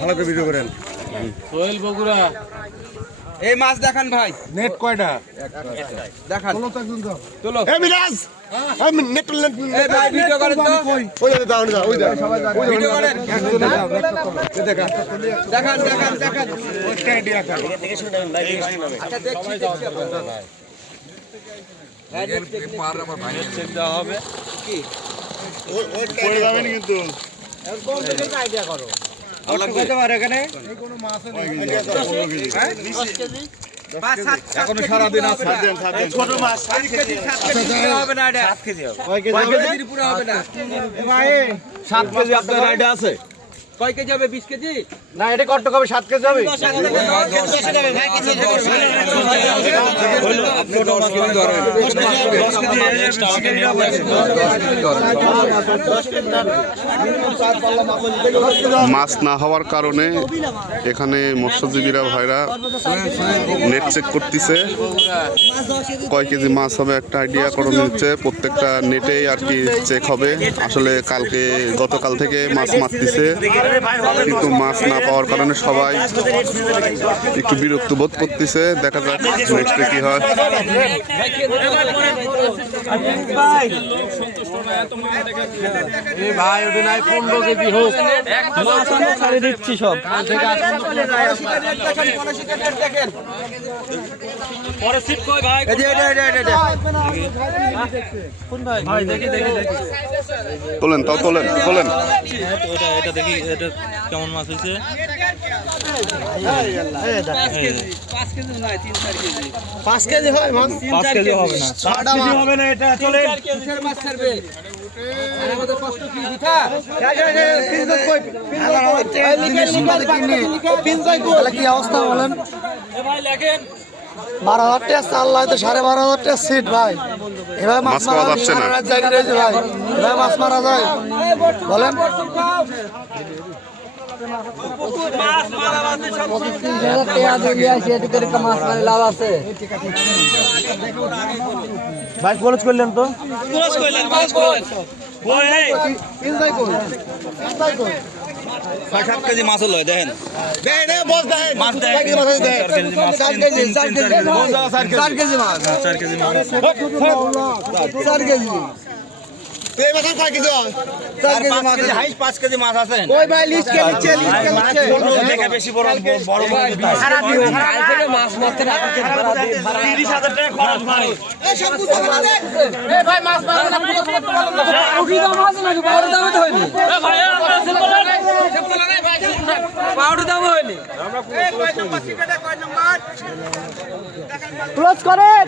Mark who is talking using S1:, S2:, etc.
S1: ভালো করে ভিডিও করেন।
S2: সোহেল বগুড়া।
S3: এই মাছ দেখান ভাই।
S1: নেট কয়টা?
S3: দেখান। তোলো
S1: এ মিরাজ! আমি নেট নেট
S3: এই ভাই ভিডিও করেন তো।
S1: ওই দা দাও ওই দা
S3: ভিডিও করেন। দেখান। দেখান দেখান দেখান। আচ্ছা দেখছি হ্যাঁ, দেখছি, দেখছি।
S1: কিন্তু।
S3: না।
S1: সারাদিন
S3: ছোট মাছ সাত কেজি। হবে না
S1: সাত আপনার আইডিয়া আছে?
S3: কয় কেজি হবে বিশ কেজি
S1: না এটা কত কবে সাত কেজি হবে
S4: মাছ না হওয়ার কারণে এখানে মৎস্যজীবীরা ভাইরা নেট চেক করতেছে কয় কেজি মাছ হবে একটা আইডিয়া করে নিচ্ছে প্রত্যেকটা নেটেই আর কি চেক হবে আসলে কালকে গতকাল থেকে মাছ মারতেছে কিন্তু মাছ না পাওয়ার কারণে সবাই একটু বিরক্ত বোধ করতেছে। দেখা যাক নেক্সটে কি হয়।
S1: ভাই ওটা নাই পনেরো কেজি হোক।
S2: ছাড়ে দিচ্ছি সব। পরে সিট কই ভাই?
S3: এই যে এটা এটা এটা এটা
S2: ভাই দেখি দেখি দেখি।
S4: তোলেন তাও তোলেন তোলেন।
S2: এটা দেখি এটা কেমন মাছ হয়েছে?
S1: পাঁচ কেজি হয়
S2: পাঁচ কেজি হবে না।
S1: সাত কেজি হবে না এটা চলে।
S3: মাছ ছাড়বে। আর আমাদের কষ্ট কি
S5: অবস্থা বলেন? বারো হাজার টাকা চাল তো সাড়ে বারো হাজার টাকা সিট ভাই। এভাবে মাছ মারা
S4: যাচ্ছে না।
S5: রয়েছে ভাই। এভাবে মাছ মারা যায়। বলেন।
S1: ভাই খরচ করলেন তো?
S2: কইলেন ওই এই। সাত কেজি মাছ হলো দেখেন।
S5: চার কেজি মাছ
S2: চার কেজি মাছ
S5: চার কেজি
S1: এই মাছ চার কেজি হয়
S5: চার কেজি মাছ
S2: হাইস পাঁচ কেজি মাছ আছে
S5: ওই ভাই লিস্ট কে নিচ্ছে লিস্ট কে নিচ্ছে
S2: দেখে বেশি বড় বড়
S3: মাছ মারতে
S2: তিরিশ হাজার টাকা খরচ ভাই
S3: পাউডার দাম হয়নি
S5: ক্লোজ করেন